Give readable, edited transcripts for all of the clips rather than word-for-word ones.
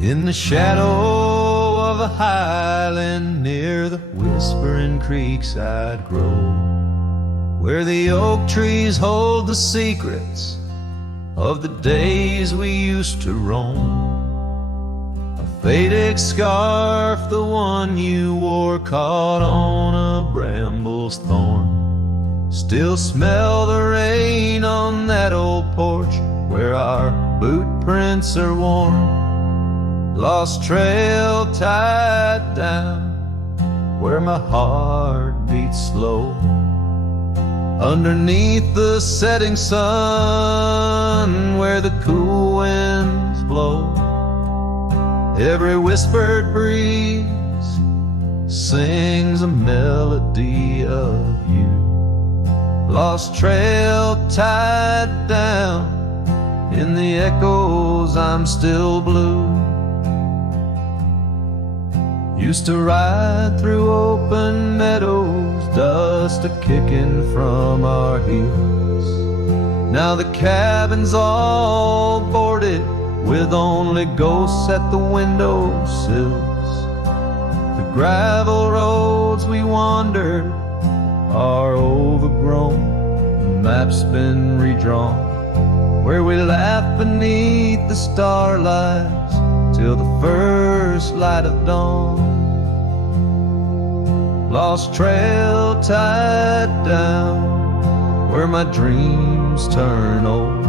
in the shadow of a highland near the whispering creekside grove, where the oak trees hold the secrets of the days we used to roam. A faded scarf, the one you wore, caught on a bramble's thorn. Still smell the rain on that old porch where our boot prints are worn. Lost trail tied down where my heart beats slow. Underneath the setting sun where the cool winds blow. Every whispered breeze sings a melody of you. Lost trail tied down in the echoes, I'm still blue. Used to ride through open meadows, dust a-kicking from our heels. Now the cabin's all boarded with only ghosts at the windowsills. The gravel roads we wandered are overgrown, the map's been redrawn, where we laugh beneath the starlights till the first light of dawn. Lost trail tied down where my dreams turn old.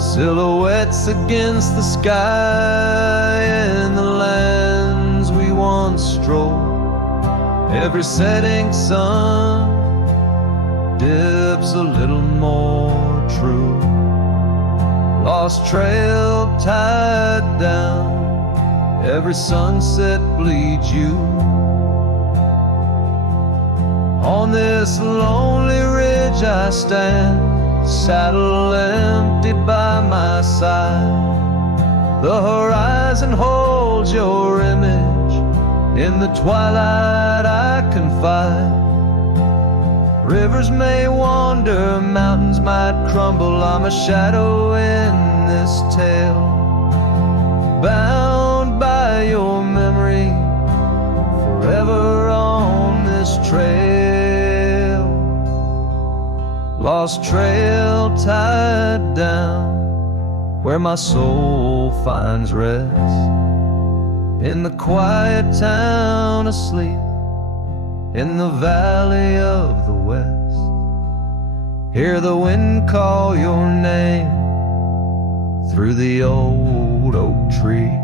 Silhouettes against the sky and the lands we once strolled. Every setting sun dips a little more true. Lost trail tied down, every sunset bleeds you. On this lonely ridge I stand, saddle empty by my side. The horizon holds your image, in the twilight I confide. Rivers may wander, mountains might crumble, I'm a shadow in this tale, bound by your memory, forever on this trail. Lost trail tied down where my soul finds rest, in the quiet town asleep, in the valley of the west. Hear the wind call your name through the old oak tree.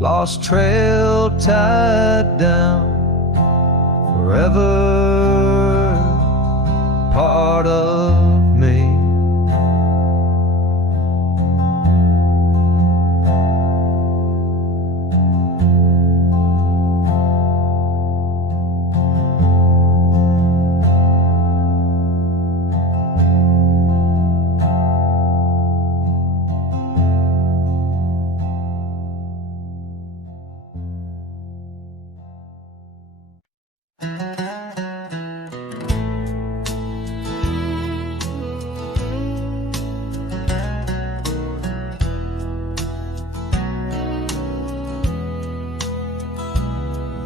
Lost trail tied down, forever part of me.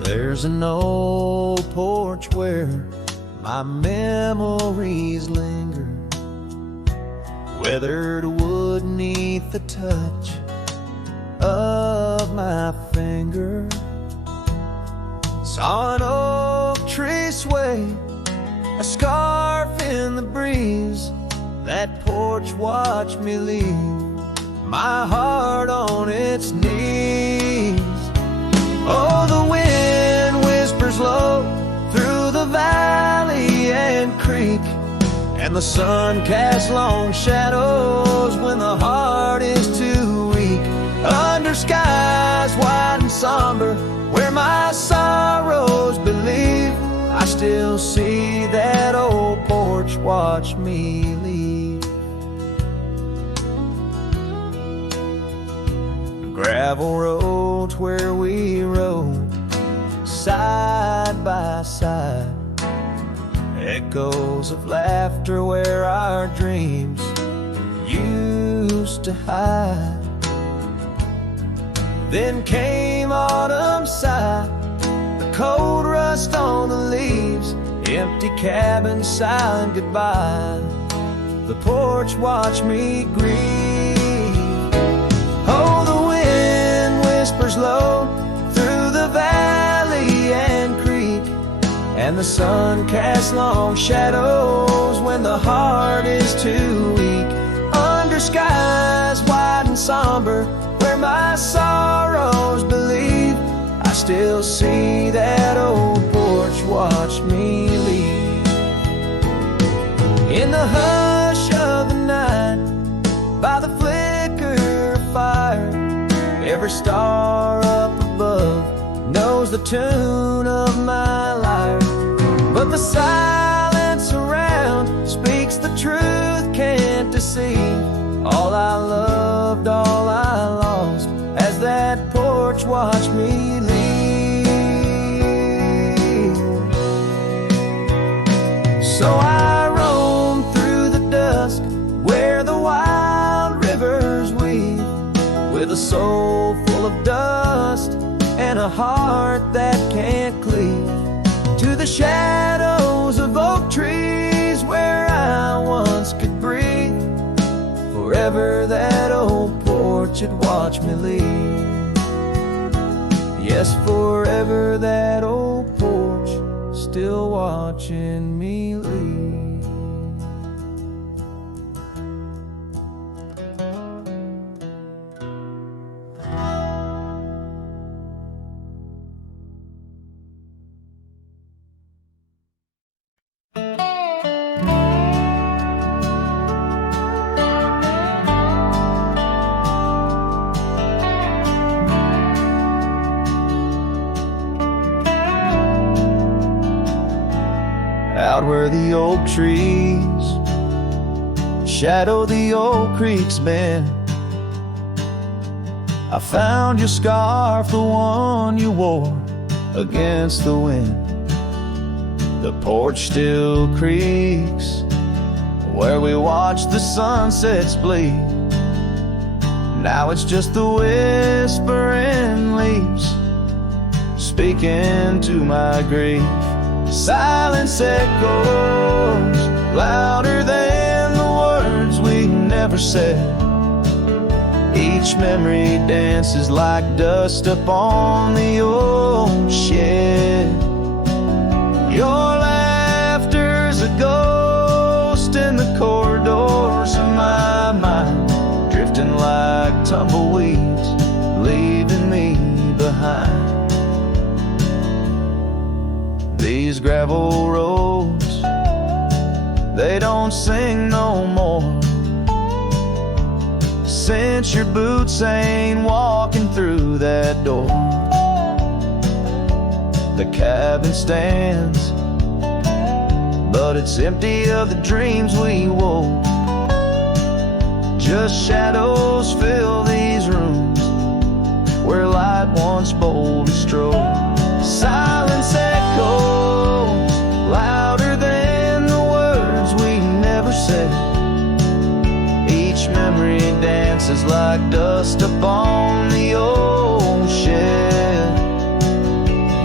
There's an old porch where my memories linger, weathered wood neath the touch of my finger. Saw an oak tree sway, a scarf in the breeze. That porch watched me leave, my heart on its knees. Oh, the wind whispers low through the valley and creek, and the sun casts long shadows when the heart is too weak. Under skies wide and somber, where my sorrows believe, I still see that old porch watch me leave. Gravel roads where we rode side by side, echoes of laughter where our dreams used to hide. Then came autumn sigh, the cold rust on the leaves, empty cabin silent goodbye. The porch watched me grieve. Oh, the wind whispers low through the valley and creek, and the sun casts long shadows when the heart is too weak. Under skies wide and somber, where my sorrows believe, I still see that old porch watch me leave. In the hush of the night, by the flicker of fire, every star up above knows the tune of my lyre. But the silence around speaks the truth can't deceive. All I loved, all I lost, as that porch watched me leave. So I roam through the dusk where the wild rivers weave, with a soul full of dust and a heart that can't cleave, to the shadows of oak trees where I once could breathe. Forever that old porch had watched me leave. Yes, forever that old porch still watching me leave. Out where the oak trees shadow the old creek's bend, I found your scarf, the one you wore against the wind. The porch still creaks where we watched the sunsets bleed. Now it's just the whispering leaves speaking to my grief. Silence echoes louder than the words we never said. Each memory dances like dust upon the old shed. Your laughter's a ghost in the corridors of my mind, drifting like tumbleweeds, leaving me behind. These gravel roads, they don't sing no more, since your boots ain't walking through that door. The cabin stands, but it's empty of the dreams we wove. Just shadows fill these rooms where light once boldly strode. Silence echoes louder than the words we never said. Each memory dances like dust upon the old shed.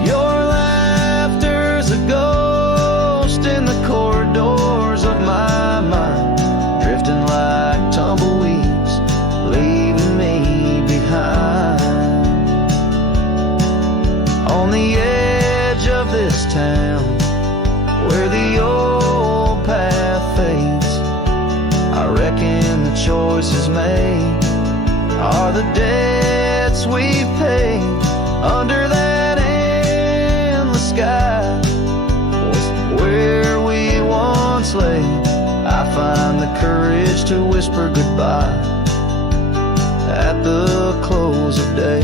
Your laughter's a ghost in the corridors of my mind, drifting like tumbleweeds, leaving me behind. On the edge of this town, where the old path fades, I reckon the choices made are the debts we've paid. Under that endless sky was where we once lay. I find the courage to whisper goodbye at the close of day.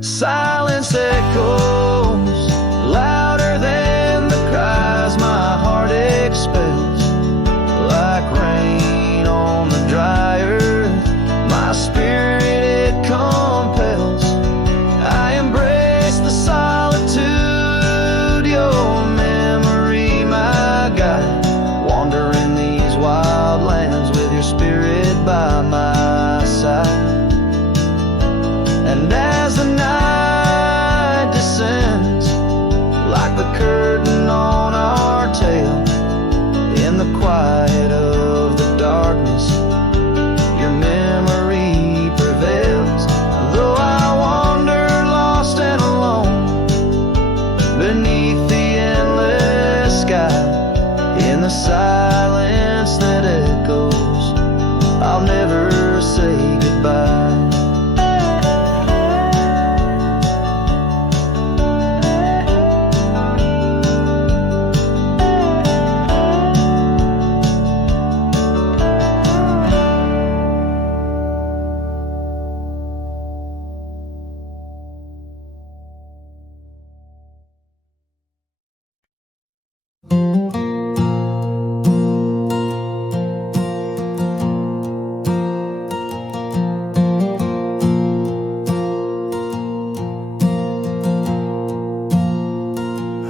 Silence echoes louder than the cries my heart expels, like rain on the dry earth, my spirit it compels. I embrace the solitude, your memory my guide, wandering these wild lands with your spirit by my side. the silence that echoes, I'll never say goodbye.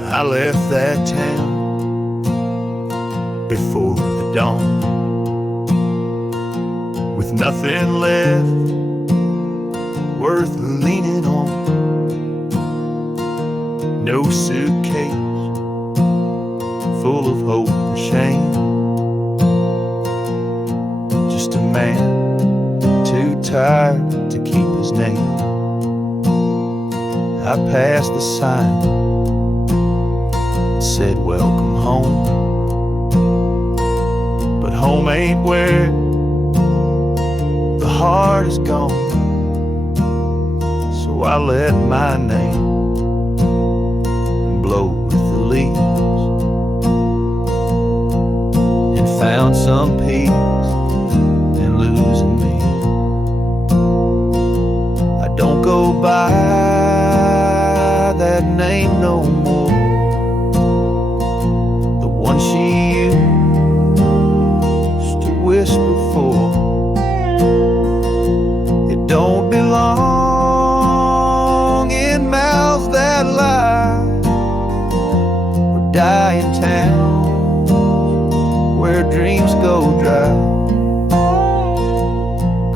I left that town before the dawn, with nothing left worth leaning on. No suitcase full of hope and shame, just a man too tired to keep his name. I passed the sign, said welcome home, but home ain't where the heart is gone. So I let my name blow with the leaves and found some peace in losing me. I don't go by that name no more, one she used to whisper for. It don't belong in mouths that lie or die in towns where dreams go dry.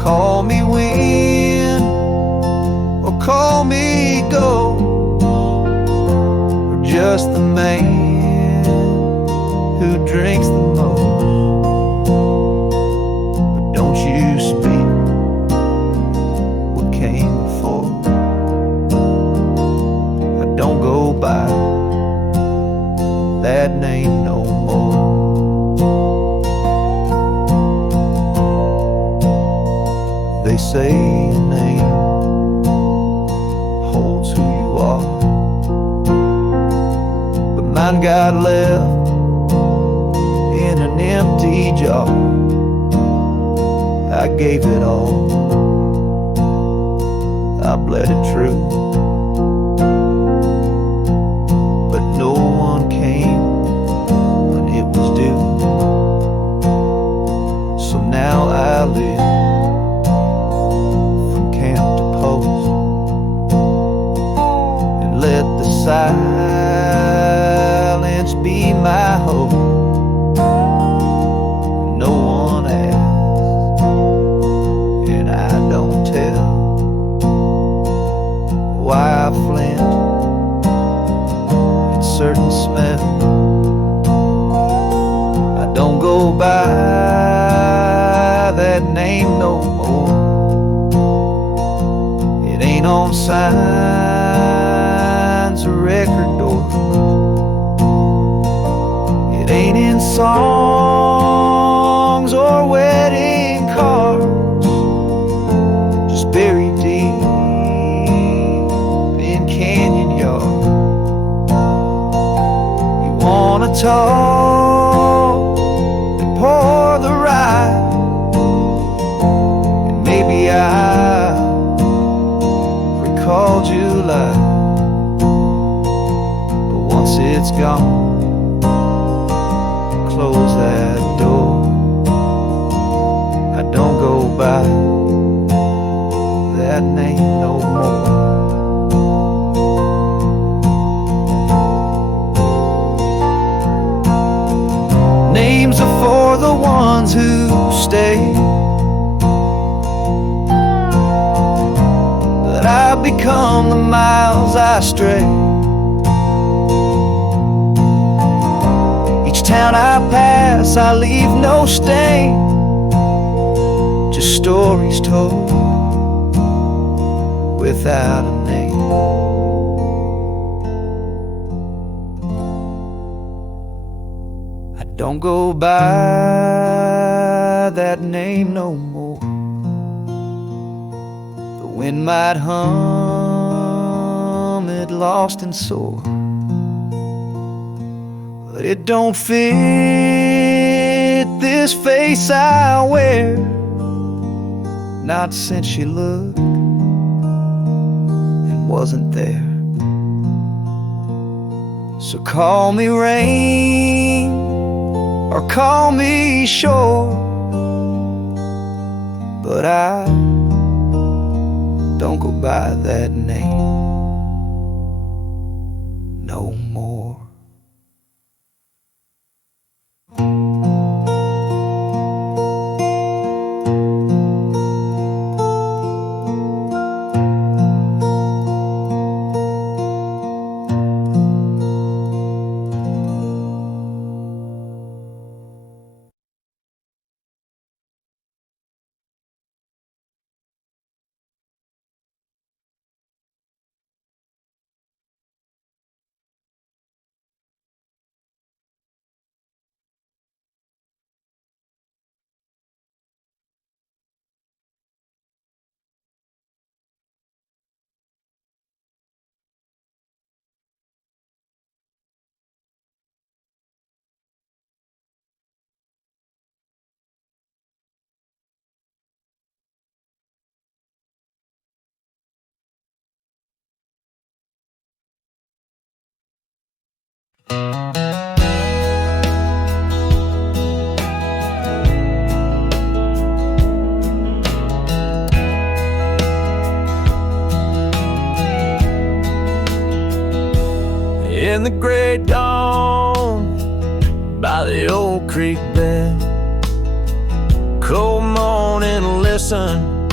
Call me wind or call me ghost, or just the man who drinks the most. But don't you speak what came before. I don't go by that name no more. They say your name holds who you are, but mine got left in an empty jar. I gave it all, I bled it true, but no one came when it was due. So now I live from camp to post and let the silence be my hope. Why I flint at certain smell. I don't go by that name no more. It ain't on signs or record doors. It ain't in songs or wedding cards, just buried deep canyon yard. You wanna talk and pour the rye, and maybe I recall July, but once it's gone, close that door. I don't go by that name no more. Names are for the ones who stay, but I've become the miles I stray. Each town I pass, I leave no stain, just stories told without a name. don't go by that name no more. The wind might hum it lost and sore, but it don't fit this face I wear, not since she looked and wasn't there. So call me rain or call me shore, but I don't go by that name no more. In the great dawn, by the old creek bed, cold morning, listen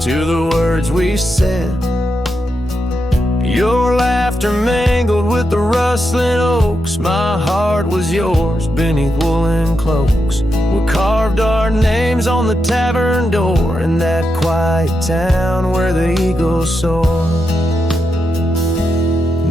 to the words we said. Your laughter mingled with the rustling oaks. My heart was yours beneath woolen cloaks. We carved our names on the tavern door in that quiet town where the eagles soar.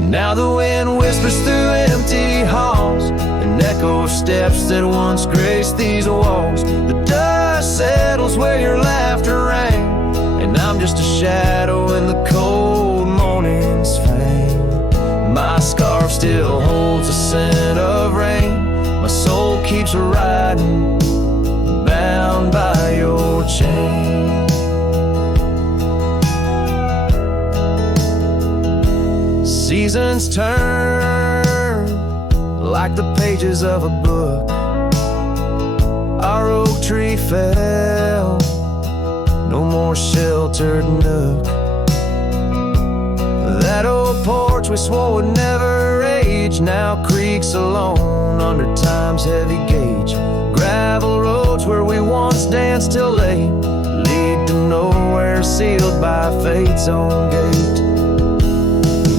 Now the wind whispers through empty halls, an echo of steps that once graced these walls. The dust settles where your laughter rang, and I'm just a shadow in the cold morning's fang. My scarf still holds the scent of rain. My soul keeps riding, bound by your chain. Seasons turn like the pages of a book. Our oak tree fell, no more sheltered nook. That old porch we swore would never age now creaks alone under time's heavy gauge. Gravel roads where we once danced till late lead to nowhere, sealed by fate's own gate.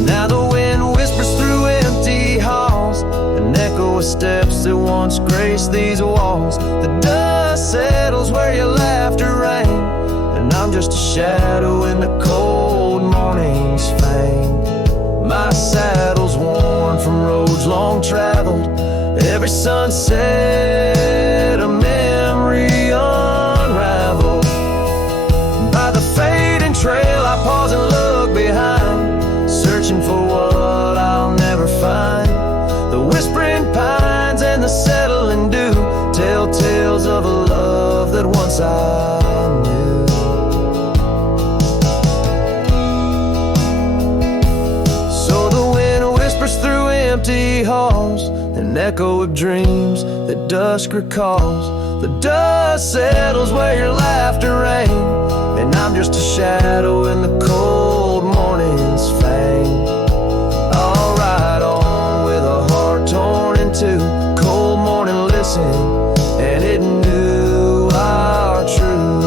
Now the wind whispers through empty halls, an echo of steps that once graced these walls. The dust settles where your laughter rang, and I'm just a shadow in the cold morning's fang. My saddle's worn from roads long traveled, every sunset a memory unraveled. By the fading trail I pause and look behind, searching for what I'll never find. The whispering pines and the settling dew tell tales of a love that once I knew. So the wind whispers through empty halls, an echo of dreams that dusk recalls. The dust settles where your laughter rang, and I'm just a shadow in the cold morning's fang. I'll ride on with a heart torn in two. Cold morning listened, and it knew our truth.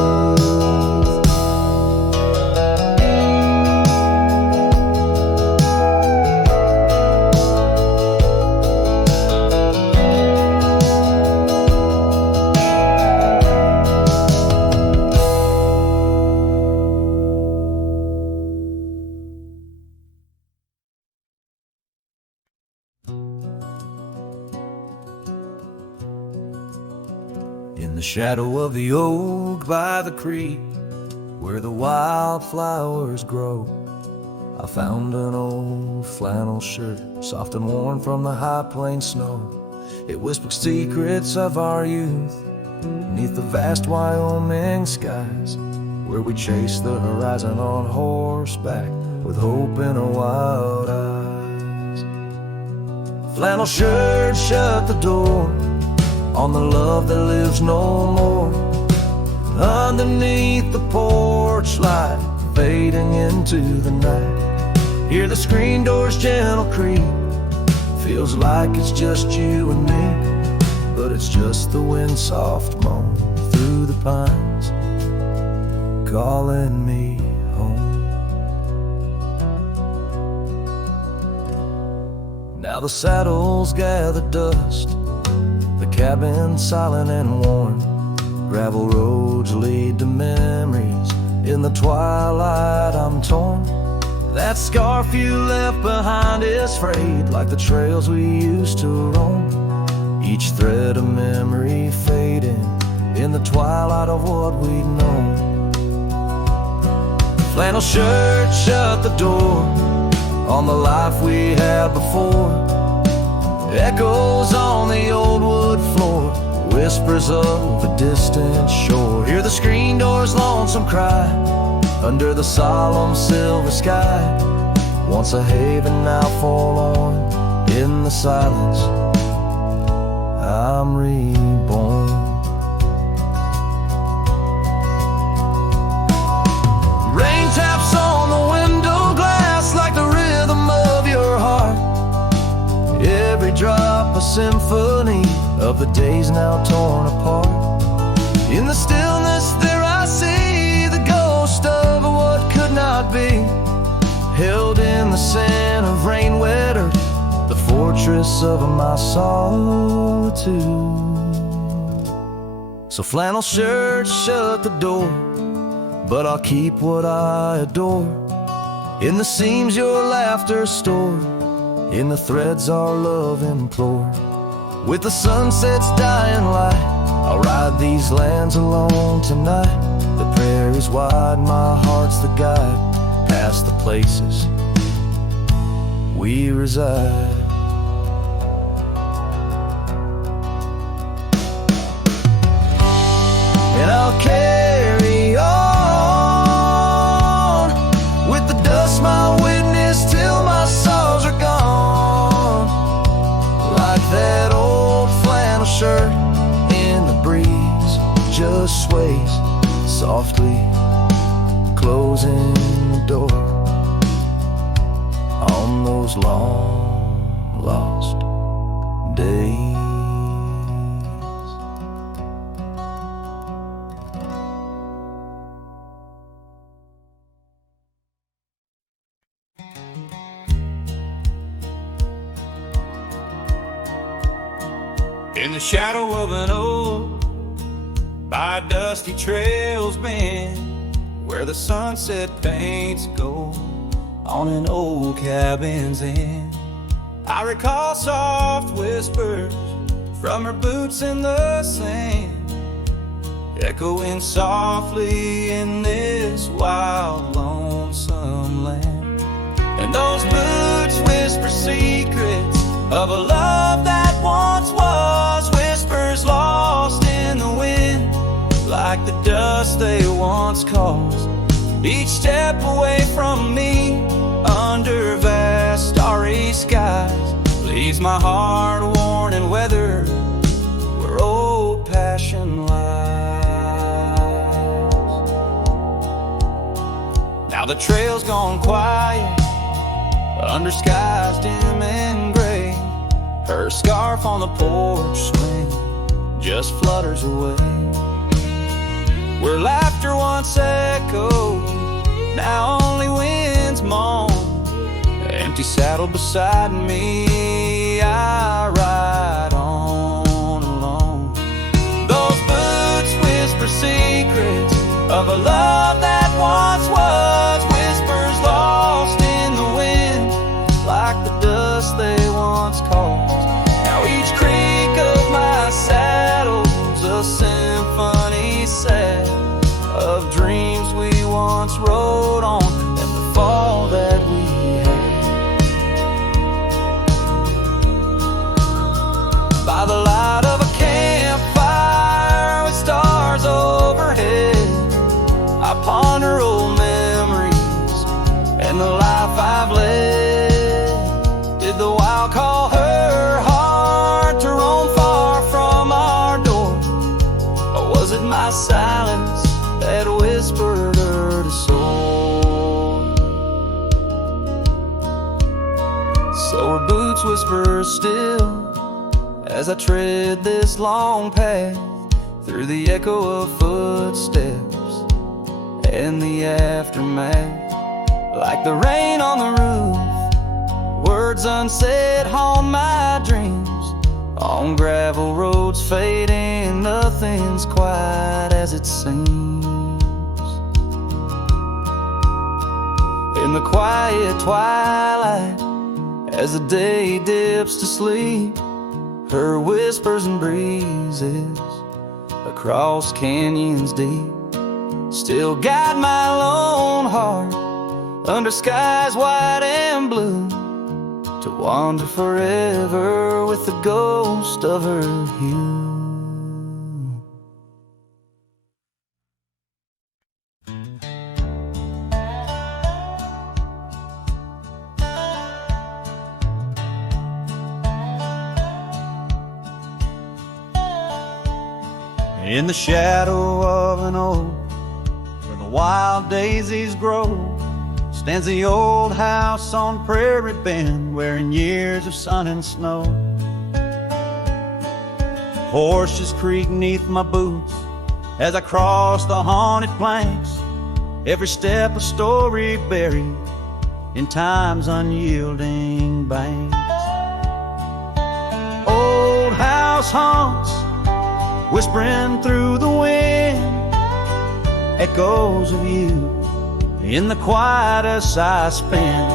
In the shadow of the oak by the creek, where the wildflowers grow, I found an old flannel shirt, soft and worn from the high plain snow. It whispered secrets of our youth, beneath the vast Wyoming skies, where we chased the horizon on horseback, with hope in our wild eyes. Flannel shirt shut the door on the love that lives no more. Underneath the porch light, fading into the night, hear the screen door's gentle creak. Feels like it's just you and me, but it's just the wind soft moan through the pines, calling me home. Now the saddles gather dust, the cabin silent and warm. Gravel roads lead to memories, in the twilight I'm torn. That scarf you left behind is frayed, like the trails we used to roam. Each thread of memory fading, in the twilight of what we'd known. Flannel shirt shut the door on the life we had before. Echoes on the old wood floor, whispers of a distant shore. Hear the screen door's lonesome cry under the solemn silver sky. Once a haven, now forlorn. In the silence, I'm reborn. Rain taps on the window glass like the rhythm of your heart. Every drop a symphony of the days now torn apart. In the stillness there I see the ghost of what could not be, held in the scent of rain wet earth, the fortress of my solitude. So flannel shirt shut the door, but I'll keep what I adore. In the seams your laughter stored, in the threads our love implored. With the sunset's dying light, I'll ride these lands alone tonight. The prairie's wide, my heart's the guide, past the places we reside. And I'll carry on with the dust my witness till my sorrows are gone. Like that old flannel shirt in the breeze, just sways softly, closing the door on those long lost days. In the shadow of an oak, by dusty trails bend, where the sunset paints gold on an old cabin's end, I recall soft whispers from her boots in the sand, echoing softly in this wild, lonesome land. And those boots whisper secrets of a love that once was, whispers lost in the wind, like the dust they once caused. Each step away from me, under vast starry skies, leaves my heart worn and weathered, where old passion lies. Now the trail's gone quiet, under skies dim and gray. Her scarf on the porch swing just flutters away. Where laughter once echoed, now only winds moan. Empty saddle beside me, I ride on alone. Those boots whisper secrets of a love that once was, whispers lost in the wind, like the dust they once caused. Now each creak of my saddle's a symphony whisper still as I tread this long path through the echo of footsteps and the aftermath. Like the rain on the roof, words unsaid haunt my dreams. On gravel roads fading, nothing's quite as it seems. In the quiet twilight, as the day dips to sleep, her whispers and breezes across canyons deep still guide my lone heart under skies white and blue, to wander forever with the ghost of her hue. In the shadow of an oak where the wild daisies grow stands the old house on Prairie Bend, wearing years of sun and snow. Horses creak neath my boots as I cross the haunted planks, every step a story buried in time's unyielding banks. Old house haunts, whispering through the wind, echoes of you in the quiet as I spend.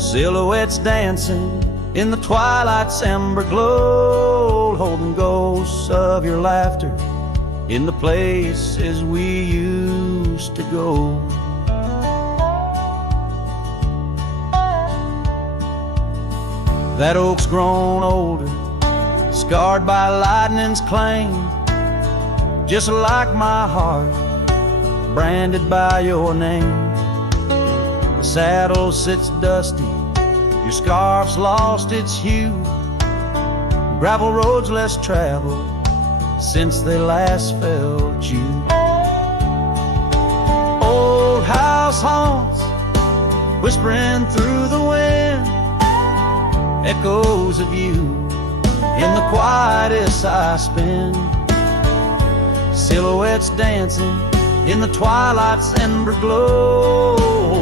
Silhouettes dancing in the twilight's ember glow, holding ghosts of your laughter in the places we used to go. That oak's grown older, scarred by lightning's claim, just like my heart, branded by your name. The saddle sits dusty, your scarf's lost its hue, gravel roads less traveled since they last felt you. Old house haunts, whispering through the wind, echoes of you in the quietest I spend. Silhouettes dancing in the twilight's ember glow,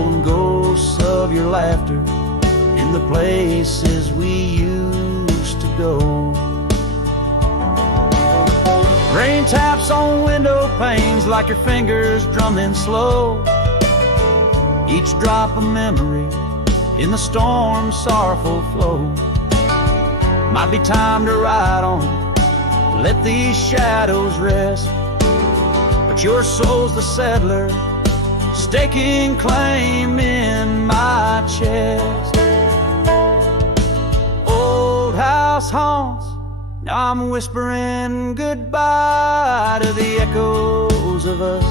and ghosts of your laughter in the places we used to go. Rain taps on window panes like your fingers drumming slow, each drop a memory in the storm's sorrowful flow. Might be time to ride on, let these shadows rest, but your soul's the settler, staking claim in my chest. Old house haunts, now I'm whispering goodbye to the echoes of us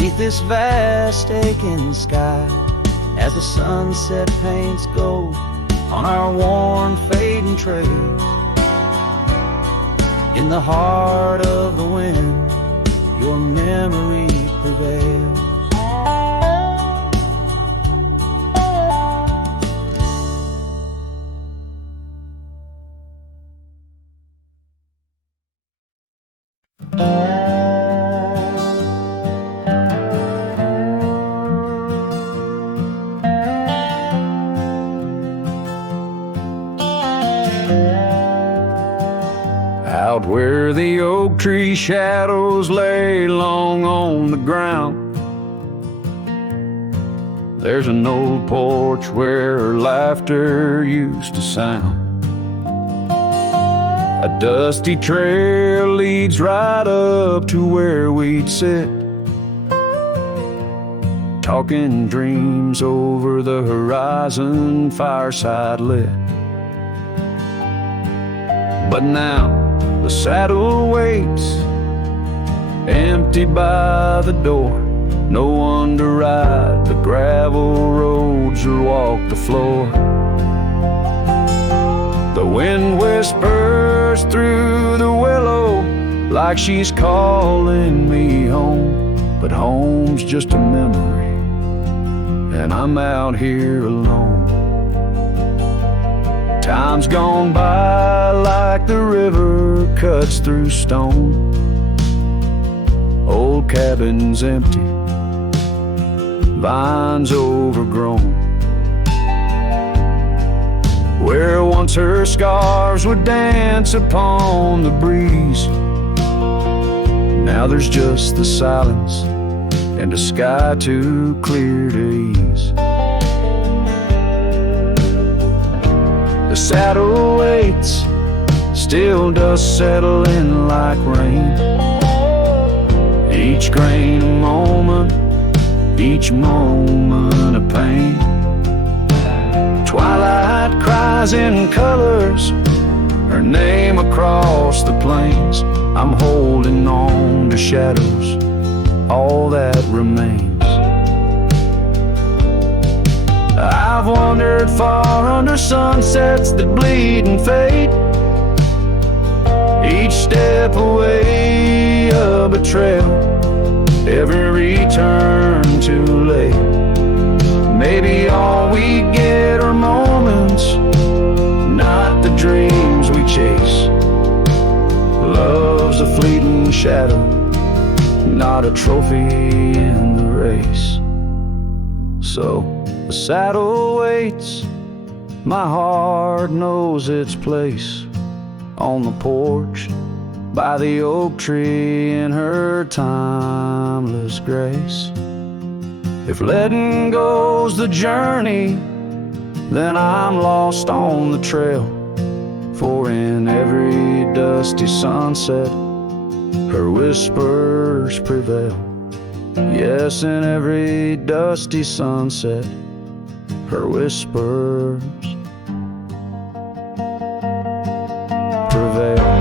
neath this vast aching sky, as the sunset paints gold on our worn fading trails. In the heart of the wind, your memory prevails. Out where the oak tree shadows lay long on the ground, there's an old porch where laughter used to sound. A dusty trail leads right up to where we'd sit, talking dreams over the horizon, fireside lit. But now the saddle waits, empty by the door. No one to ride the gravel roads or walk the floor. The wind whispers through the willow like she's calling me home, but home's just a memory, and I'm out here alone. Time's gone by like the river cuts through stone. Old cabin's empty, vines overgrown. Where once her scarves would dance upon the breeze, now there's just the silence and a sky too clear to ease. The saddle waits, still dust settle in like rain. Each grain a moment, each moment a pain. Twilight cries in colors, her name across the plains. I'm holding on to shadows, all that remains. I've wandered far under sunsets that bleed and fade. Each step away a betrayal, every turn too late. Maybe all we get are moments, not the dreams we chase. Love's a fleeting shadow, not a trophy in the race. So the saddle waits, my heart knows its place on the porch by the oak tree in her timeless grace. If letting go's the journey, then I'm lost on the trail. For in every dusty sunset, her whispers prevail. Yes, in every dusty sunset, her whispers prevail.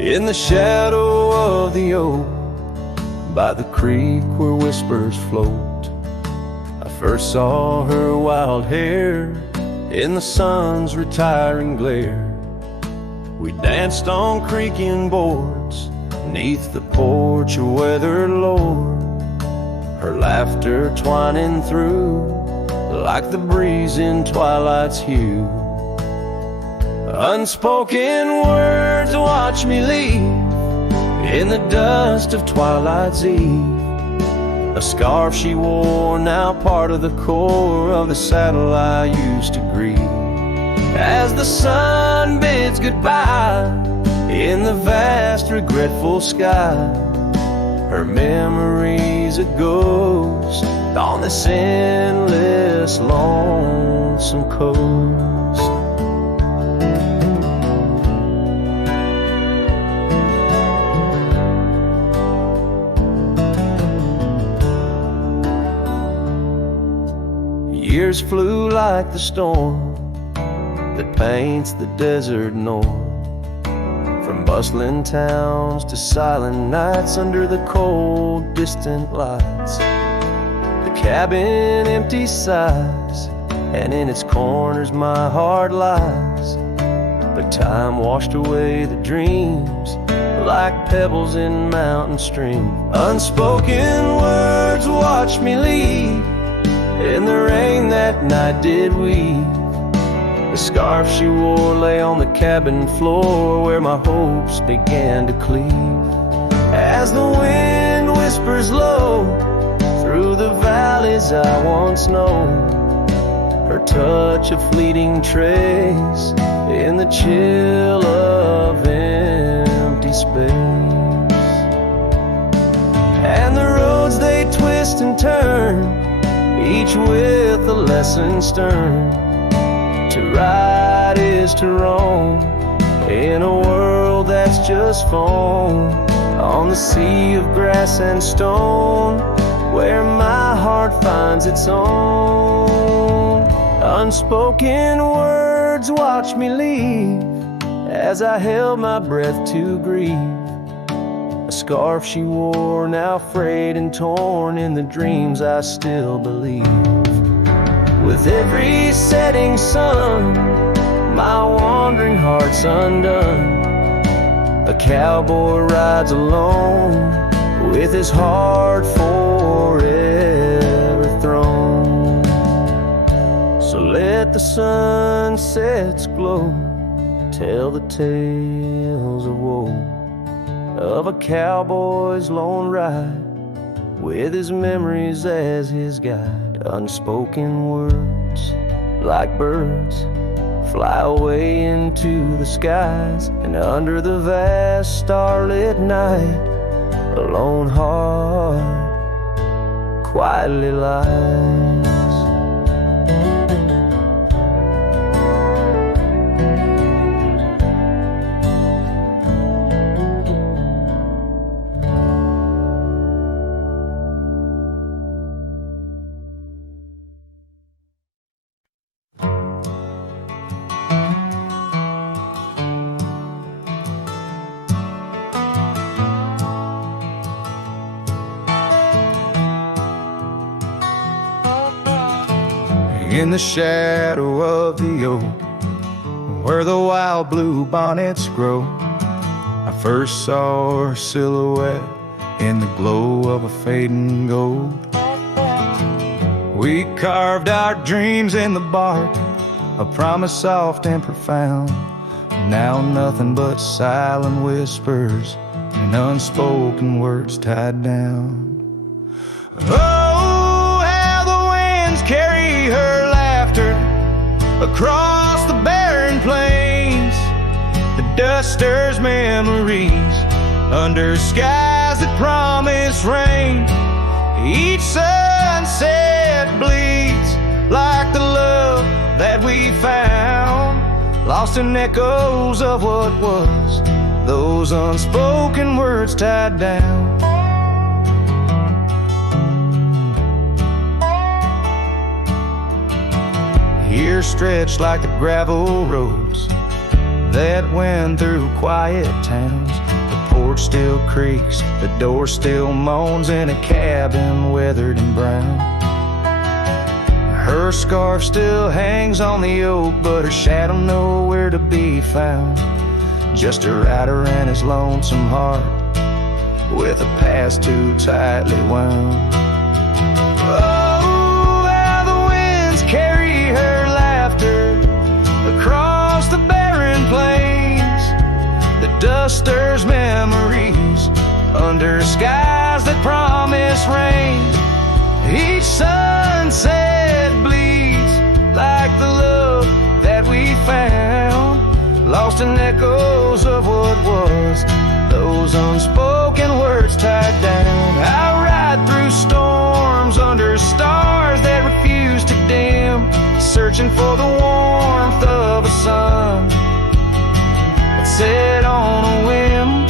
In the shadow of the oak, by the creek where whispers float, I first saw her wild hair in the sun's retiring glare. We danced on creaking boards neath the porch of weathered lore, her laughter twining through like the breeze in twilight's hue. Unspoken words watch me leave in the dust of twilight's eve. A scarf she wore, now part of the core of the saddle I used to grieve. As the sun bids goodbye in the vast regretful sky, her memory's a ghost on this endless lonesome coast. Years flew like the storm that paints the desert north, from bustling towns to silent nights under the cold, distant lights. The cabin empty sighs, and in its corners my heart lies. But time washed away the dreams like pebbles in mountain stream. Unspoken words watch me leave in the rain that night did weave. The scarf she wore lay on the cabin floor where my hopes began to cleave. As the wind whispers low through the valleys I once known, her touch a fleeting trace in the chill of empty space. And the roads they twist and turn, each with a lesson stern. To ride is to roam in a world that's just foam, on the sea of grass and stone. where my heart finds its own. Unspoken words watch me leave as I held my breath to grieve. A scarf she wore, now frayed and torn, in the dreams I still believe. With every setting sun, my wandering heart's undone. A cowboy rides alone, with his heart forever thrown. So let the sunsets glow, tell the tales of woe, of a cowboy's lone ride, with his memories as his guide. Unspoken words, like birds, fly away into the skies, and under the vast starlit night, a lone heart quietly lies. In the shadow of the oak, where the wild blue bonnets grow, I first saw her silhouette in the glow of a fading gold. We carved our dreams in the bark, a promise soft and profound. Now nothing but silent whispers and unspoken words tied down. Oh, how the winds carry her laughter across the barren plains. The dust stirs memories under skies that promise rain. Each sunset bleeds like the love that we found, lost in echoes of what was, those unspoken words tied down. Here stretched like the gravel roads that went through quiet towns. The porch still creaks, the door still moans, in a cabin weathered and brown. Her scarf still hangs on the oak, but her shadow nowhere to be found. Just a rider and his lonesome heart, with a past too tightly wound. Oh, how the winds carry her laughter across the barren plains. The dust stirs memories under skies that promise rain. Each sunset bleeds like the love that we found, lost in echoes of what was, those unspoken words tied down. I ride through storms under stars that refuse to dim, searching for the warmth of a sun that set on a whim.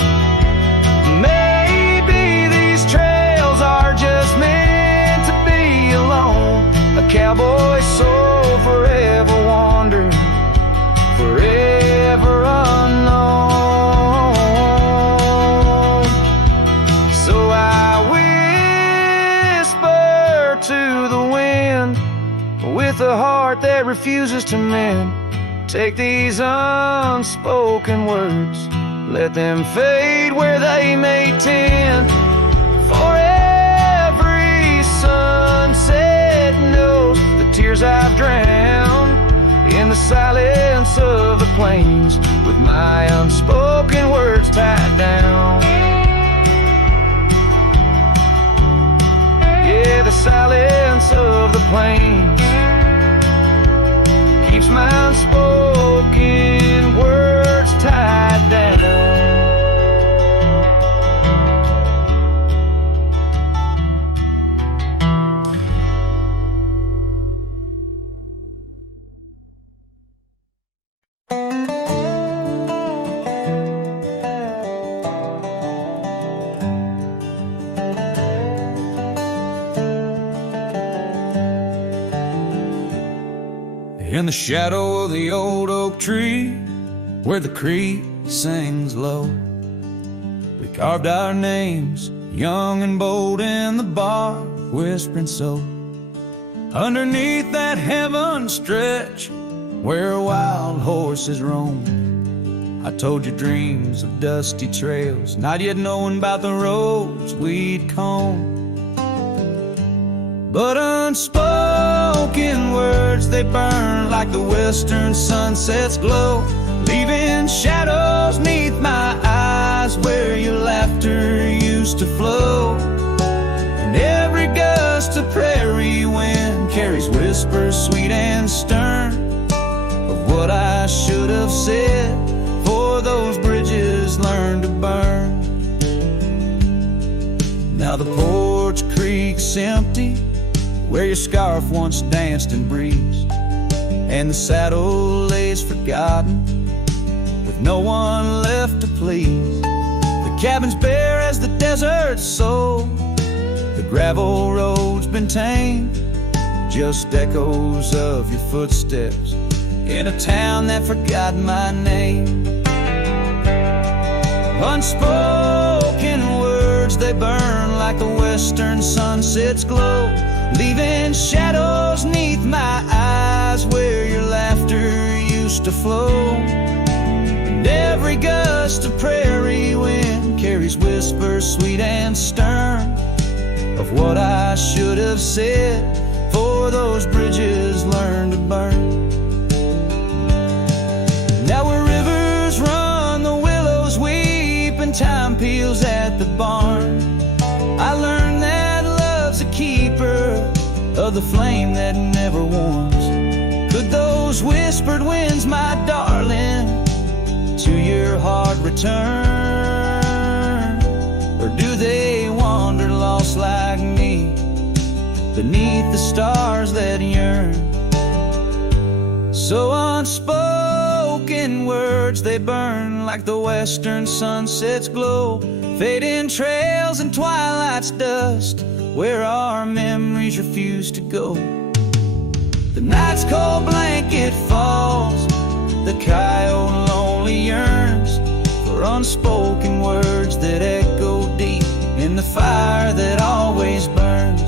Maybe these trails are just meant to be alone. A cowboy's soul forever wandering, forever unknown. So I whisper to the wind, with a heart that refuses to mend. Take these unspoken words, let them fade where they may tend. For every sunset knows the tears I've drowned in the silence of the plains, with my unspoken words tied down. Yeah, the silence of the plains keeps my unspoken words tied down. in the shadow of the old oak tree, where the creek sings low. We carved our names, young and bold, in the bar, whispering so. Underneath that heaven stretch, where wild horses roam, I told you dreams of dusty trails, not yet knowing about the roads we'd comb. But unspoken words, they burn like the western sunset's glow, leaving shadows neath my eyes where your laughter used to flow. And every gust of prairie wind carries whispers sweet and stern of what I should have said, for those bridges learned to burn. Now the porch creek's empty, where your scarf once danced and breezed, and the saddle lays forgotten, with no one left to please. The cabin's bare as the desert's soul, the gravel road's been tamed, just echoes of your footsteps in a town that forgot my name. Unspoken words, they burn like the western sunset's glow, leaving shadows neath my eyes where your laughter used to flow. And every gust of prairie wind carries whispers sweet and stern of what I should have said, for those bridges learned to burn. Now where rivers run, the willows weep, and time peels at the barn, I learned that love's a keeper of the flame that never warms. Could those whispered winds, my darling, to your heart return? Or do they wander lost like me beneath the stars that yearn? So unspoken words, they burn like the western sunset's glow, fading trails and twilight's dust where our memories refuse to go. The night's cold blanket falls, the coyote lonely yearns for unspoken words that echo deep in the fire that always burns.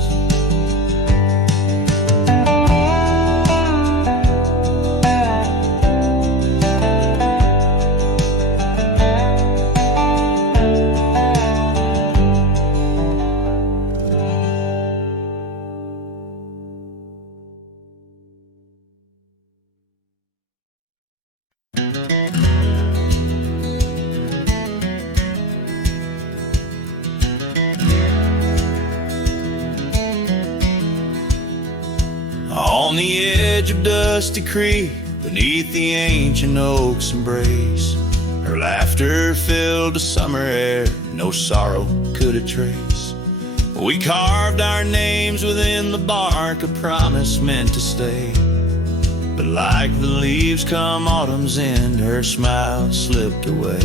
On the edge of Dusty Creek, beneath the ancient oak's embrace, her laughter filled the summer air, no sorrow could it trace. We carved our names within the bark, a promise meant to stay. But like the leaves come autumn's end, her smile slipped away.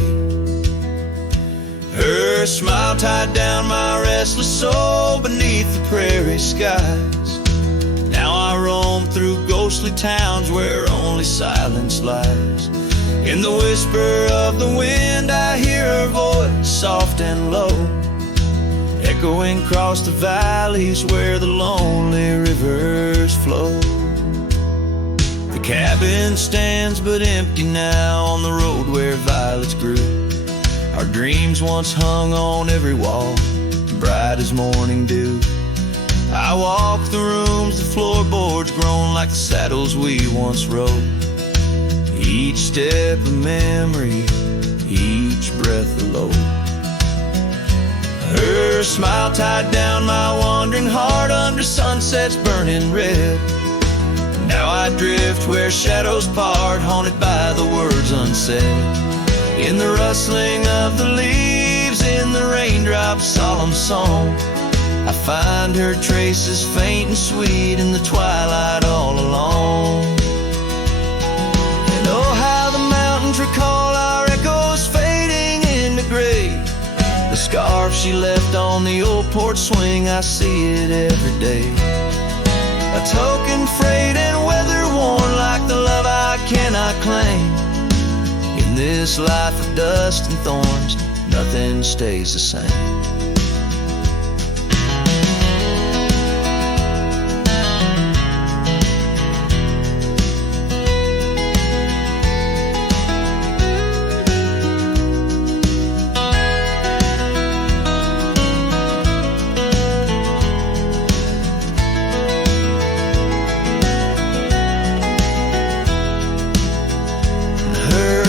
Her smile tied down my restless soul beneath the prairie skies. Now I roam through ghostly towns where only silence lies. In the whisper of the wind I hear her voice, soft and low, echoing across the valleys where the lonely rivers flow. The cabin stands but empty now on the road where violets grew. Our dreams once hung on every wall, bright as morning dew. I walk the rooms, the floorboards grown like the saddles we once rode. Each step a memory, each breath a load. Her smile tied down my wandering heart under sunsets burning red. Now I drift where shadows part, haunted by the words unsaid. In the rustling of the leaves, in the raindrops' solemn song, I find her traces faint and sweet in the twilight all alone. And oh, how the mountains recall our echoes fading into gray. The scarf she left on the old porch swing, I see it every day. A token frayed and weather worn like the this life of dust and thorns, nothing stays the same.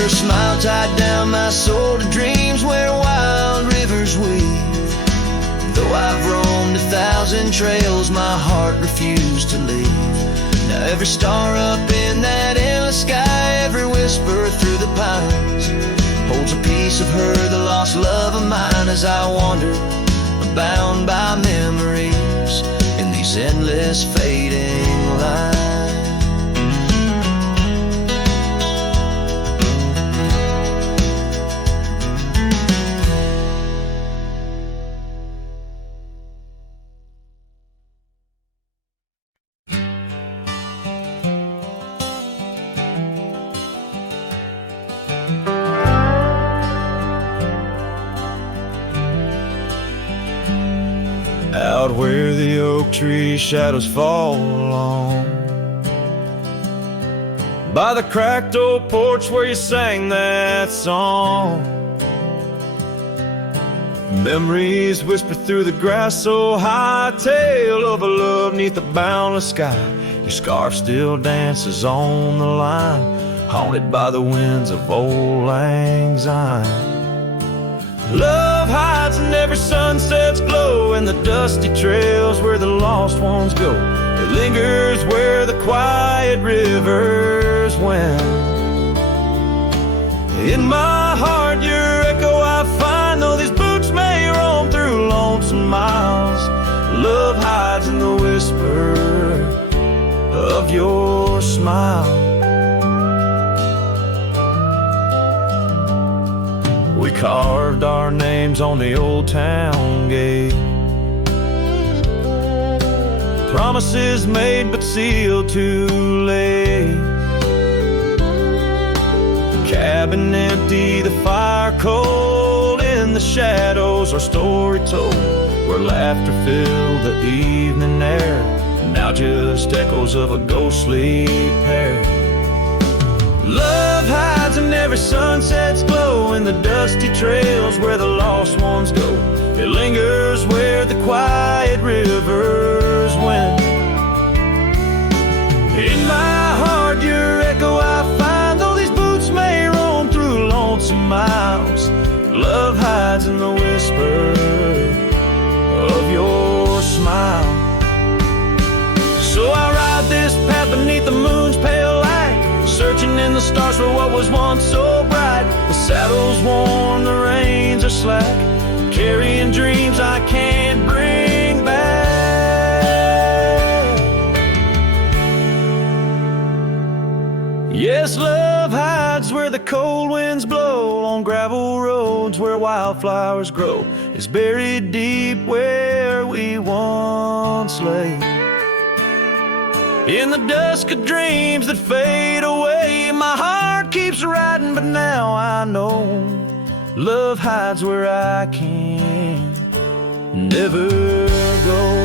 Smile tied down my soul to dreams where wild rivers weave. Though I've roamed 1,000 trails, my heart refused to leave. Now every star up in that endless sky, every whisper through the pines, holds a piece of her, the lost love of mine, as I wander, bound by memories in these endless fading lines. Out where the oak tree shadows fall along, by the cracked old porch where you sang that song. Memories whisper through the grass so high, tale of a love neath the boundless sky. Your scarf still dances on the line, haunted by the winds of old lang syne. Love hides in every sunset's glow, in the dusty trails where the lost ones go. It lingers where the quiet rivers wend. In my heart your echo I find, though these boots may roam through lonesome miles. Love hides in the whisper of your smile. We carved our names on the old town gate, promises made but sealed too late. The cabin empty, the fire cold, in the shadows our story told, where laughter filled the evening air, now just echoes of a ghostly pair. Love hides in every sunset's glow, in the dusty trails where the lost ones go. It lingers where the quiet rivers wend. In my heart your echo I find, though these boots may roam through lonesome miles. Love hides in the whisper of your smile. So I ride this path beneath the moon's pale light, searching in the stars for what was once so bright. The saddle's worn, the reins are slack, carrying dreams I can't bring back. Yes, love hides where the cold winds blow, on gravel roads where wildflowers grow. It's buried deep where we once lay, in the dusk of dreams that fade away. My heart keeps riding, but now I know love hides where I can never go.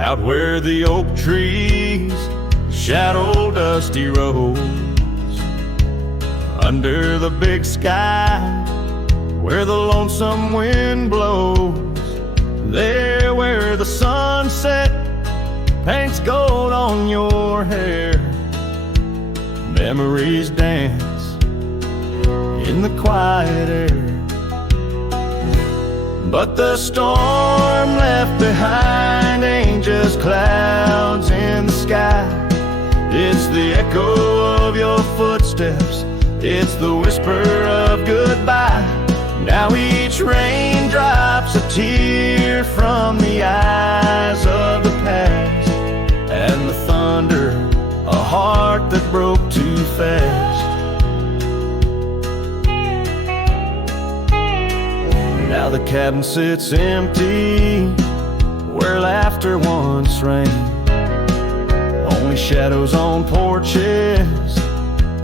Out where the oak trees shadow dusty roads, under the big sky where the lonesome wind blows, there where the sunset paints gold on on your hair. Memories dance in the quiet air. But the storm left behind ain't just clouds in the sky. It's the echo of your footsteps. It's the whisper of goodbye. Now each raindrop's a tear from the eyes of the past, and the thunder, a heart that broke too fast. Now the cabin sits empty where laughter once rang. Only shadows on porches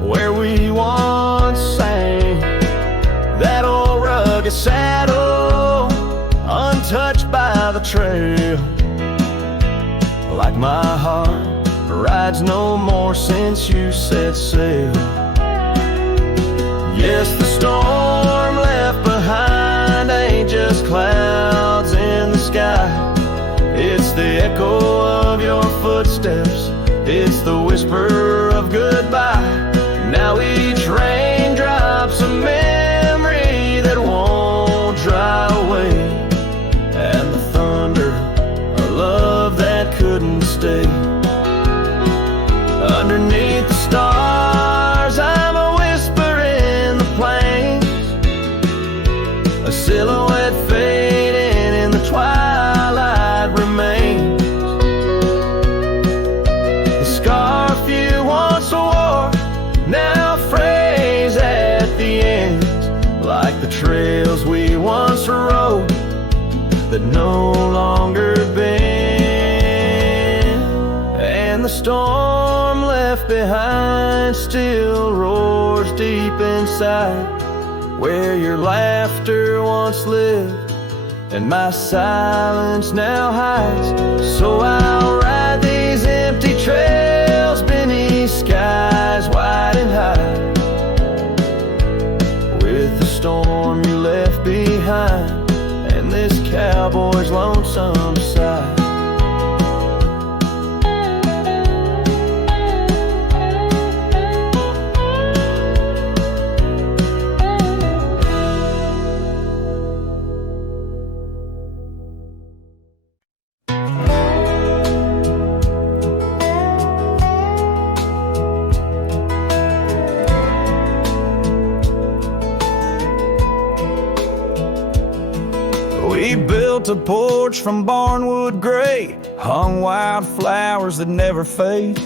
where we once sang. That old rugged saddle, untouched by the trail. Like my heart rides no more since you set sail. Yes, the storm left behind ain't just clouds in the sky. It's the echo of your footsteps. It's the whisper of goodbye. Now each raindrop's a memory that won't dry away, and the thunder, a love that couldn't stay. Underneath the stars, I'm a whisper in the plains, a silhouette fading in the twilight remains. The scarf you once wore now frays at the ends, like the trails we once rode that no longer bend. And the storm left behind still roars deep inside, where your laughter once lived and my silence now hides. So I'll ride these empty trails beneath skies wide and high, with the storm you left behind and this cowboy's lonesome side. We built a porch from barnwood gray, hung wildflowers that never fade.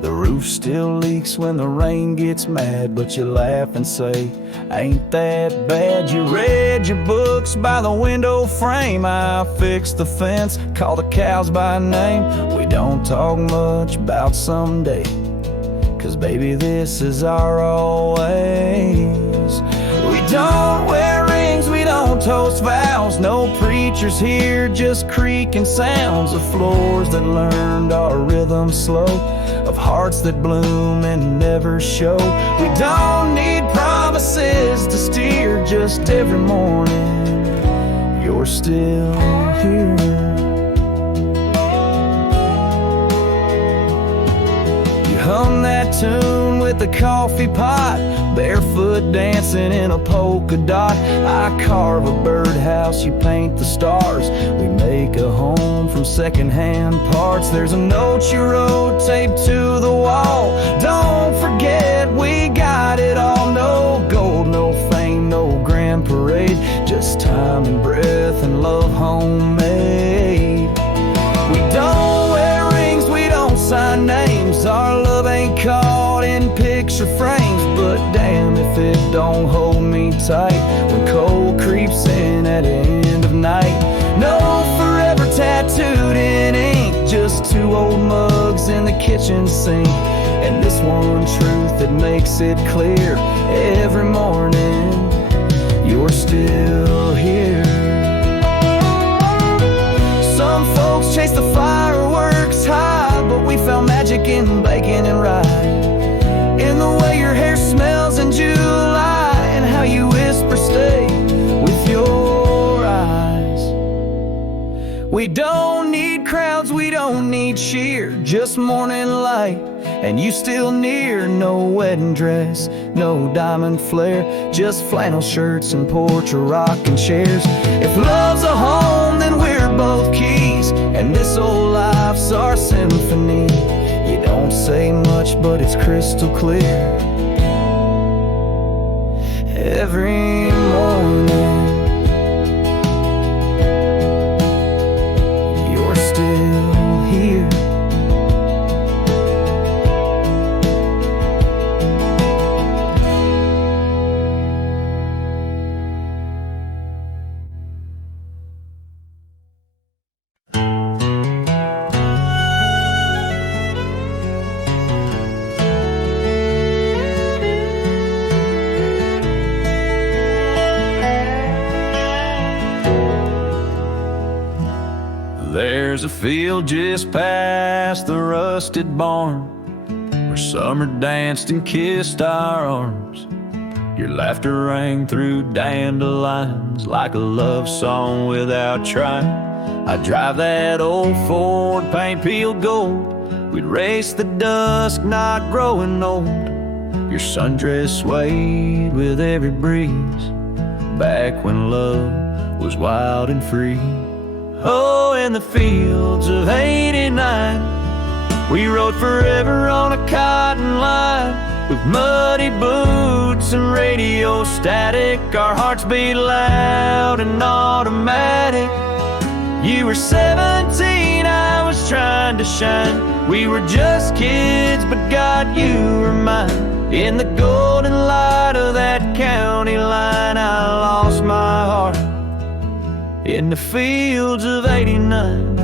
The roof still leaks when the rain gets mad, but you laugh and say, ain't that bad? You read your books by the window frame. I fixed the fence, call the cows by name. We don't talk much about someday, 'cause baby, this is our always. We don't wear rings, we don't toast vows. No preachers here, just creaking sounds of floors that learned our rhythm slow, of hearts that bloom and never show. We don't need promises to steer, just every morning you're still here. You hum that tune with the coffee pot, barefoot dancing in a polka dot. I carve a birdhouse, you paint the stars. We make a home from secondhand parts. There's a note you wrote taped to the wall. Don't forget we got it all. No gold, no fame, no grand parade, just time and breath and love homemade. We don't wear rings, we don't sign names. Our love ain't caught in picture frames, but damn if it don't hold me tight when cold creeps in at the end of night. No forever tattooed in ink, just two old mugs in the kitchen sink, and this one truth that makes it clear every morning you're still here. Some folks chase the fireworks high, but we found magic in bacon and rye, in the way your hair smells in July, and how you whisper stay with your eyes. We don't need crowds, we don't need cheer, just morning light, and you still near. No wedding dress, no diamond flare, just flannel shirts and porch or rocking chairs. If love's a home, then we're both keys, and this old life's our symphony. You don't say much, but it's crystal clear. Every morning There's a field just past the rusted barn where summer danced and kissed our arms. Your laughter rang through dandelions like a love song without trying. I'd drive that old Ford, paint peeled gold. We'd race the dusk, not growing old. Your sundress swayed with every breeze, back when love was wild and free. Oh, in the fields of '89, we rode forever on a cotton line, with muddy boots and radio static. Our hearts beat loud and automatic. You were 17, I was trying to shine. We were just kids, but God, you were mine. In the golden light of that county line, I lost my heart in the fields of '89.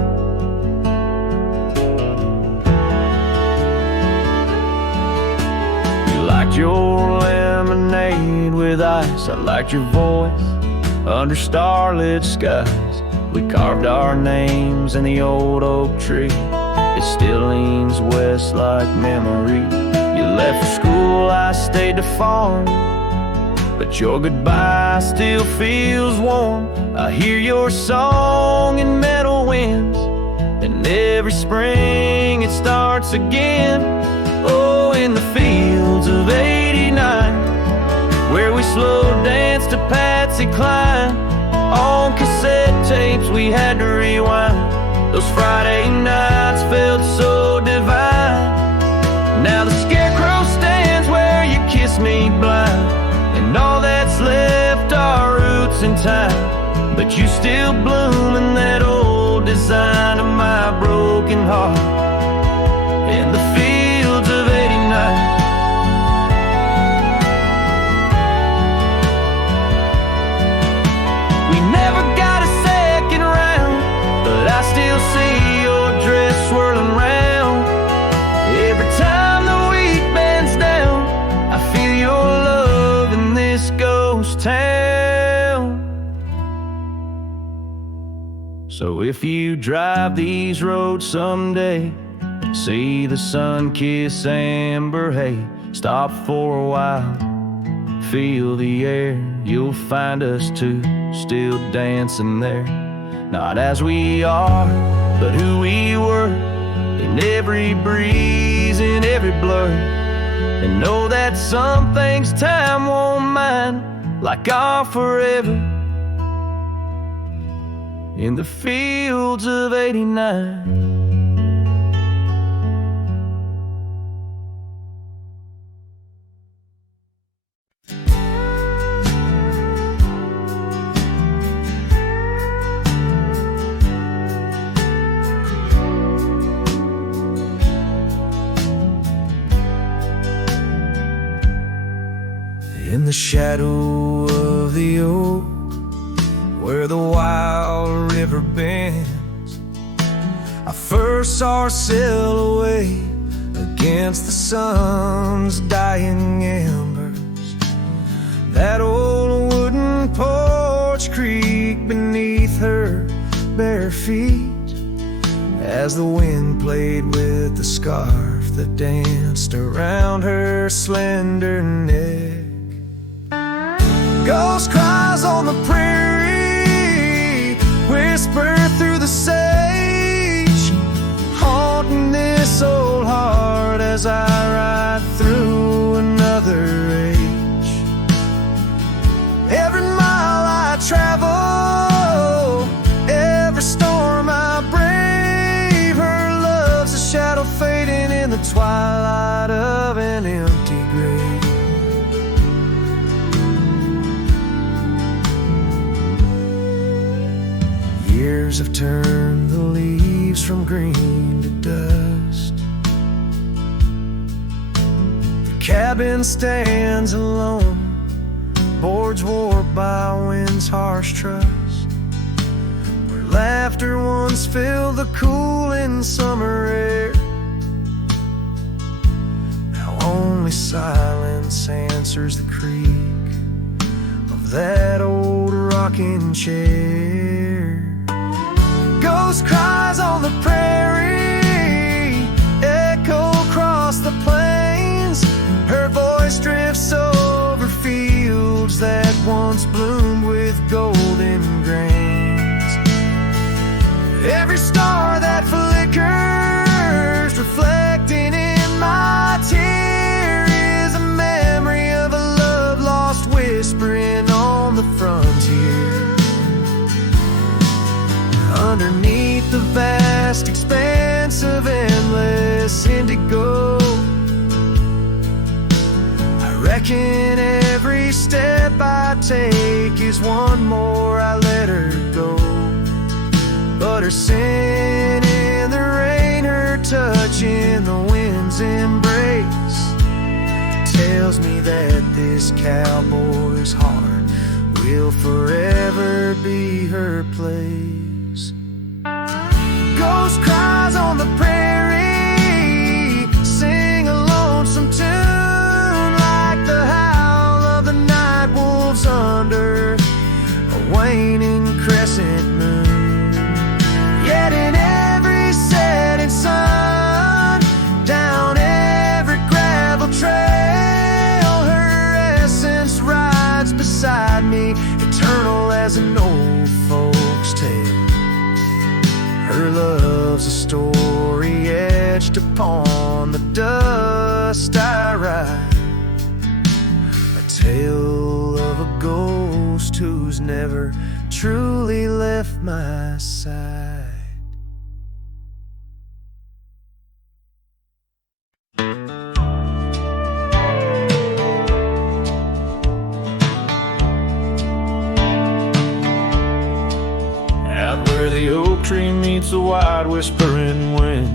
You liked your lemonade with ice, I liked your voice under starlit skies. We carved our names in the old oak tree, it still leans west like memory. You left for school, I stayed to farm, but your goodbye still feels warm. I hear your song in meadow winds, and every spring it starts again. Oh, in the fields of '89, where we slow danced to Patsy Cline. On cassette tapes we had to rewind. Those Friday nights felt so divine. Now the scarecrow stands where you kissed me blind, and all that's left are roots in time. But you still bloom in that old design of my broken heart in the fields of '89. We never got a second round, but I still see your dress swirling round. Every time the wheat bends down, I feel your love in this ghost town. So if you drive these roads someday, see the sun kiss amber hay, stop for a while, feel the air. You'll find us two still dancing there, not as we are, but who we were, in every breeze, in every blur. And know that some things time won't mind, like our forever in the fields of '89. In the shadow of the oak, where the wild river bends, I first saw her silhouette against the sun's dying embers. That old wooden porch creaked beneath her bare feet as the wind played with the scarf that danced around her slender neck. Ghost cries on the prairie whisper through the sand. twilight of an empty grave. Years have turned the leaves from green to dust. The cabin stands alone, boards warped by wind's harsh trust. Where laughter once filled the cooling summer air, now only silence answers the creak of that old rocking chair. Ghost cries on the prairie echo across the plains. Her voice drifts over fields that once bloomed with golden grains. Every star that flickers, reflecting in my tear, is a memory of a love lost whispering on the frontier. Underneath the vast expanse of endless indigo, I reckon every step I take is one more I let her go. But her sin in the rain, her touch in the wind's embrace, tells me that this cowboy's heart will forever be her place. Ghost cries on the prairie, sing a lonesome tune like the howl of the night wolves under a waning crescent moon. Yet in every setting sun, down every gravel trail, her essence rides beside me, eternal as an old folk's tale. Her love's a story etched upon the dust I write, a tale of a ghost who's never truly left my side. Meets the wide whispering wind,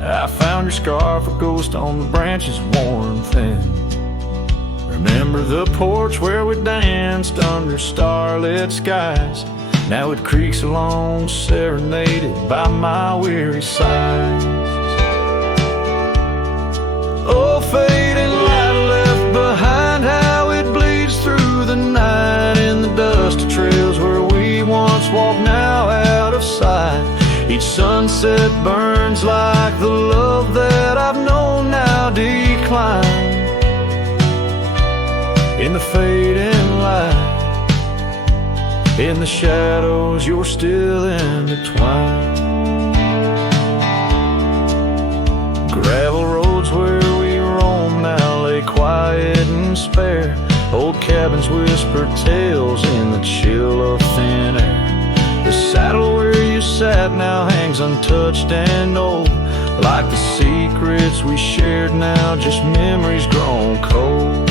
I found your scarf, a ghost on the branches worn thin. Remember the porch where we danced under starlit skies? Now it creaks along, serenaded by my weary sighs. Oh, fading light left behind, how it bleeds through the night in the dusty trails where we once walked, now out of sight. Each sunset burns like the love that I've known now decline. In the fading light, in the shadows, you're still intertwined. Gravel roads where we roam now lay quiet and spare. Old cabins whisper tales in the chill of thin air. The saddle where you sat now hangs untouched and old, like the secrets we shared now just memories grown cold.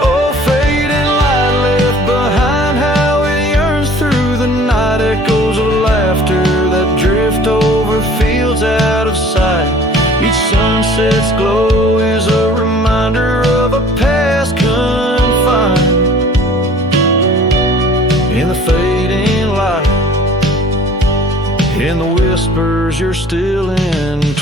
Oh, fading light left behind, how it yearns through the night, echoes of laughter that drift over fields out of sight. Each sunset's glow is a reminder of a past confined. In the fading light, in the whispers, you're still entwined.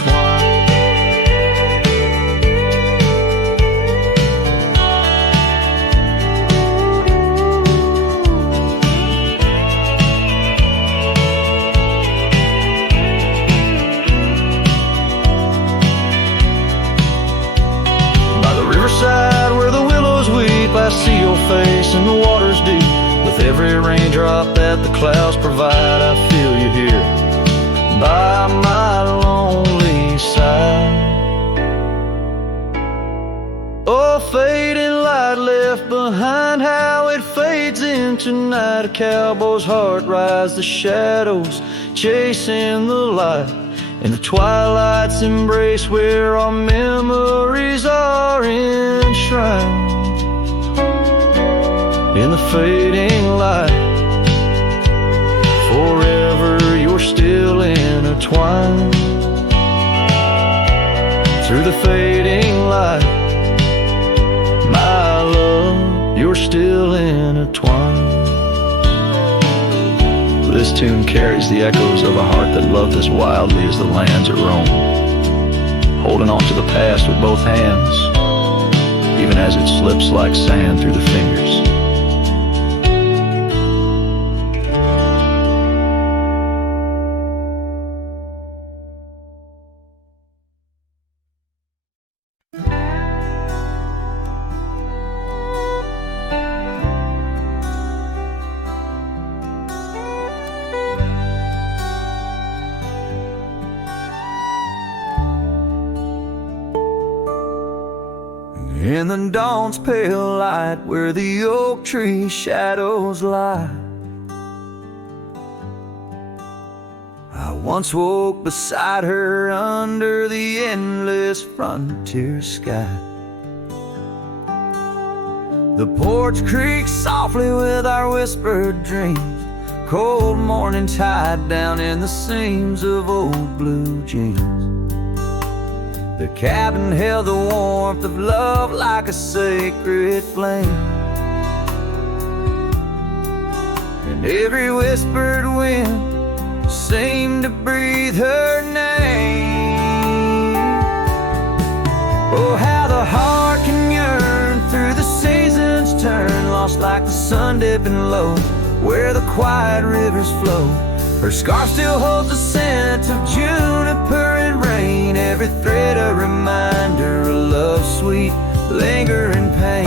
By the riverside where the willows weep, I see your face in the water's deep. With every raindrop that the clouds provide, I feel you here by my lonely side. Oh, fading light left behind, how it fades into night. A cowboy's heart rides the shadows, chasing the light. in the twilight's embrace where our memories are enshrined. In the fading light, forever you're still intertwined. Through the fading light, my love, you're still intertwined. This tune carries the echoes of a heart that loved as wildly as the lands it roamed, holding on to the past with both hands, even as it slips like sand through the fingers. In the dawn's pale light where the oak tree shadows lie, I once woke beside her under the endless frontier sky. The porch creaks softly with our whispered dreams, cold morning tide down in the seams of old blue jeans. The cabin held the warmth of love like a sacred flame, and every whispered wind seemed to breathe her name. Oh, how the heart can yearn through the seasons turn, lost like the sun dipping low where the quiet rivers flow. Her scarf still holds the scent of juniper and rain, every thread a reminder of love's sweet, lingering pain.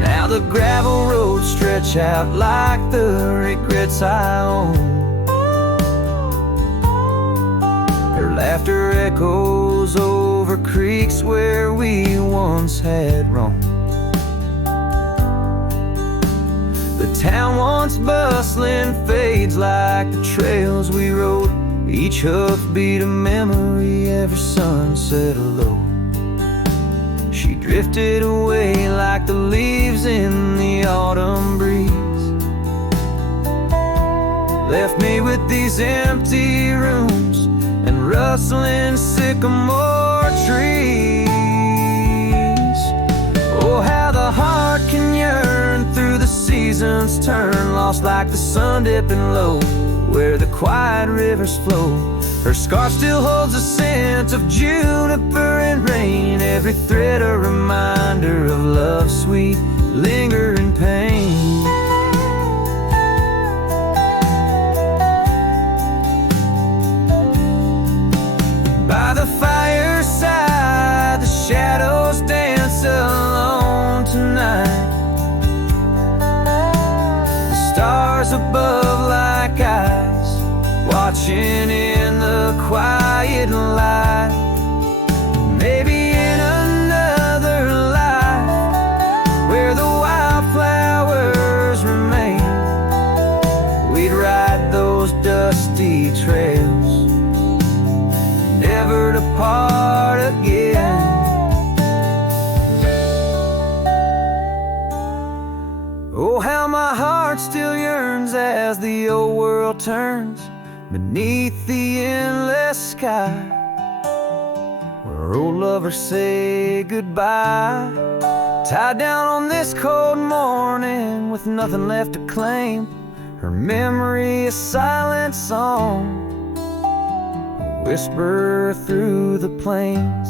Now the gravel roads stretch out like the regrets I own. Her laughter echoes over creeks where we once had roamed. The town once bustling fades like the trails we rode, each hoofbeat a memory, every sunset a low. She drifted away like the leaves in the autumn breeze, left me with these empty rooms and rustling sycamore trees. Oh, how the heart can yearn through the seasons turn, lost like the sun dipping low where the quiet rivers flow. Her scarf still holds the scent of juniper and rain, every thread a reminder of love's sweet, lingering pain. By the fireside, the shadows dance alone tonight. The stars above like eyes, watching in the quiet light. Maybe in another life, where the wildflowers remain, we'd ride those dusty trails, never to part again. Oh, how my heart still yearns as the old world turns beneath the endless sky, where old lovers say goodbye, tied down on this cold morning with nothing left to claim. Her memory a silent song, whisper through the plains.